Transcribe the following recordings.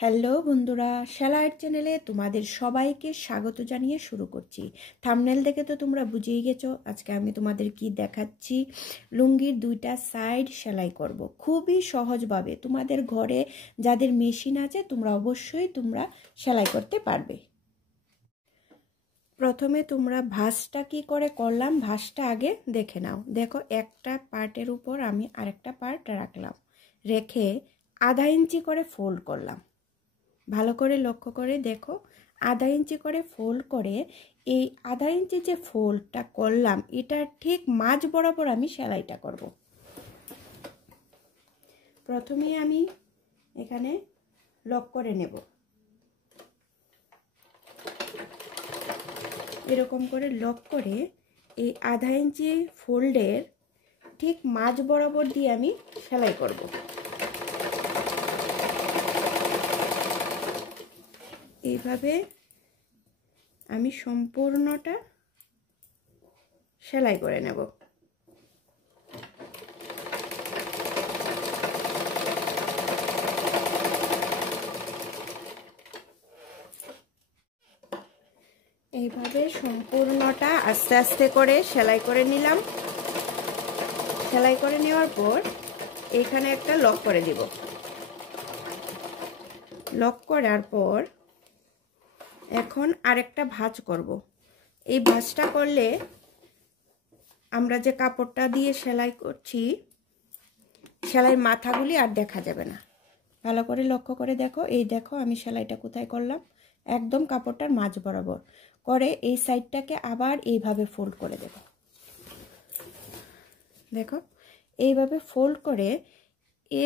Hello বন্ধুরা, সেলাইয়ের চ্যানেলে তোমাদের সবাইকে স্বাগত জানিয়ে শুরু করছি। থাম্বনেল দেখে তো তোমরা বুঝেই গেছো আজকে আমি তোমাদের কি দেখাচ্ছি। লুঙ্গির দুইটা সাইড সেলাই করব খুবই সহজভাবে। তোমাদের ঘরে যাদের মেশিন আছে তোমরা অবশ্যই সেলাই করতে পারবে। প্রথমে তোমরা ভাঁজটা কি করে করলাম ভাঁজটা আগে দেখে নাও। দেখো, একটা পার্টের উপর আমি আরেকটা পার্ট রাখলাম, রেখে আধা ইঞ্চি করে ফোল্ড করলাম। ভালো করে লক্ষ্য করে দেখো, আধা ইঞ্চি করে ফোল্ড করে এই আধা ইঞ্চি যে ফোল্ডটা করলাম এটার ঠিক মাঝ বরাবর আমি সেলাইটা করব। প্রথমে আমি এখানে লক করে নেব, এরকম করে লক করে এই আধা ইঞ্চি ফোল্ডের ঠিক মাঝ বরাবর দিয়ে আমি সেলাই করব। এইভাবে আমি সম্পূর্ণটা সেলাই করে নেব। এইভাবে সম্পূর্ণটা আস্তে আস্তে করে সেলাই করে নিলাম। সেলাই করে নেওয়ার পর এখানে একটা লক করে দিব। লক করার পর এখন আরেকটা ভাঁজ করব। এই ভাঁজটা করলে আমরা যে কাপড়টা দিয়ে সেলাই করছি সেলাইয়ের মাথাগুলি আর দেখা যাবে না। ভালো করে লক্ষ্য করে দেখো, এই দেখো আমি সেলাইটা কোথায় করলাম, একদম কাপড়টার মাঝ বরাবর করে এই সাইডটাকে আবার এইভাবে ফোল্ড করে দেব। দেখো, এইভাবে ফোল্ড করে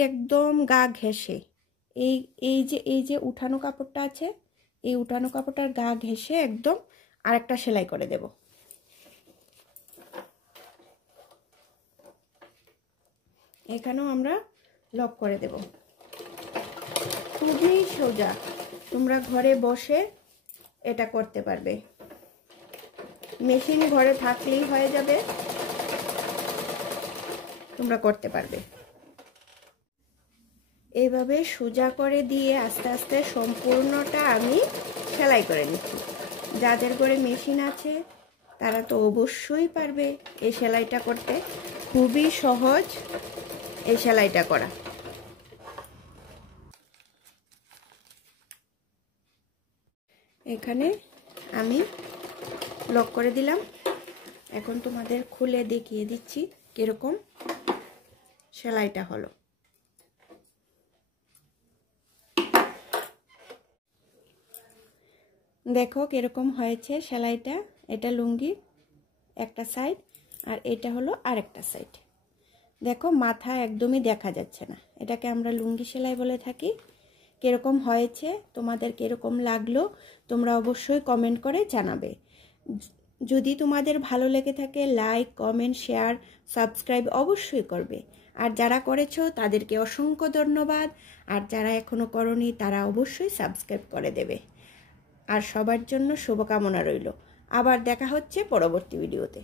একদম গা ঘেঁষে এই যে উঠানো কাপড়টা আছে এই উঠানো কাপড়টার গা ঘেঁষে একদম আরেকটা সেলাই করে দেব। এখানেও আমরা লক করে দেব। খুবই সোজা, তোমরা ঘরে বসে এটা করতে পারবে। মেশিন ঘরে থাকলেই হয়ে যাবে, তোমরা করতে পারবে। এইভাবে সোজা করে দিয়ে আস্তে আস্তে সম্পূর্ণটা আমি সেলাই করে নিচ্ছি। যাদের ঘরে মেশিন আছে তারা তো অবশ্যই পারবে এই সেলাইটা করতে। খুবই সহজ এই সেলাইটা করা। এখানে আমি লক করে দিলাম। এখন তোমাদের খুলে দেখিয়ে দিচ্ছি কিরকম সেলাইটা হলো। দেখো কিরকম হয়েছে সেলাইটা। এটা লুঙ্গি একটা সাইড আর এটা হলো আরেকটা সাইড। দেখো, মাথা একদমই দেখা যাচ্ছে না, এটাকে আমরা লুঙ্গি সেলাই বলে থাকি। কিরকম হয়েছে, তোমাদের কিরকম লাগলো তোমরা অবশ্যই কমেন্ট করে জানাবে। যদি তোমাদের ভালো লেগে থাকে লাইক, কমেন্ট, শেয়ার, সাবস্ক্রাইব অবশ্যই করবে। আর যারা করেছো তাদেরকে অসংখ্য ধন্যবাদ। আর যারা এখনো করনি তারা অবশ্যই সাবস্ক্রাইব করে দেবে। আর সবার জন্য শুভকামনা রইল। আবার দেখা হচ্ছে পরবর্তী ভিডিওতে।